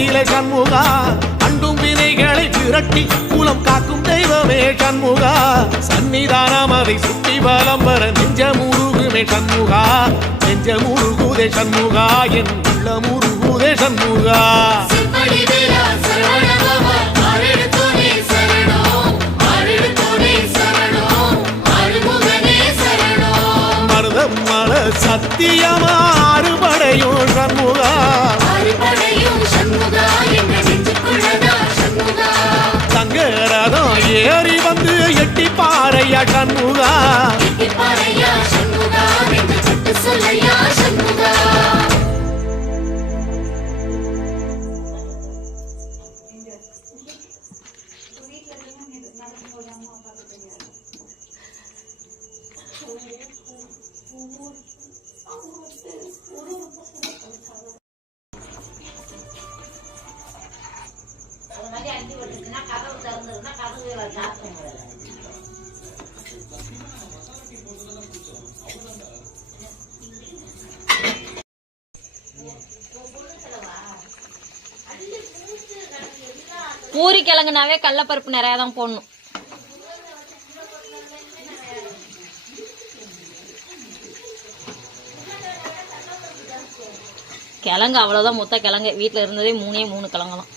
நிலை சண்முகா அண்டும் வினைகளை விரட்டி குலம் காக்கும் தெய்வமே சண்முகா சன்னிதானம் அதை சுற்றி பலம் வர நெஞ்சமுருகுமே சண்முகா நெஞ்சமுருகுதே சண்முகா என் உள்ளமுருகுதே சண்முகா மருதமல சத்தியமா அறுபடையும் சண்முகா தங்கரதம் ஏறி வந்து எட்டி பாறையா சண்முகா பூரி கிழங்குனாவே கடலப்பருப்பு நிறைய தான் போடணும். கிழங்கு அவ்வளவுதான், மொத்த கிழங்கு வீட்டுல இருந்ததே 3 கிழங்கு தான்.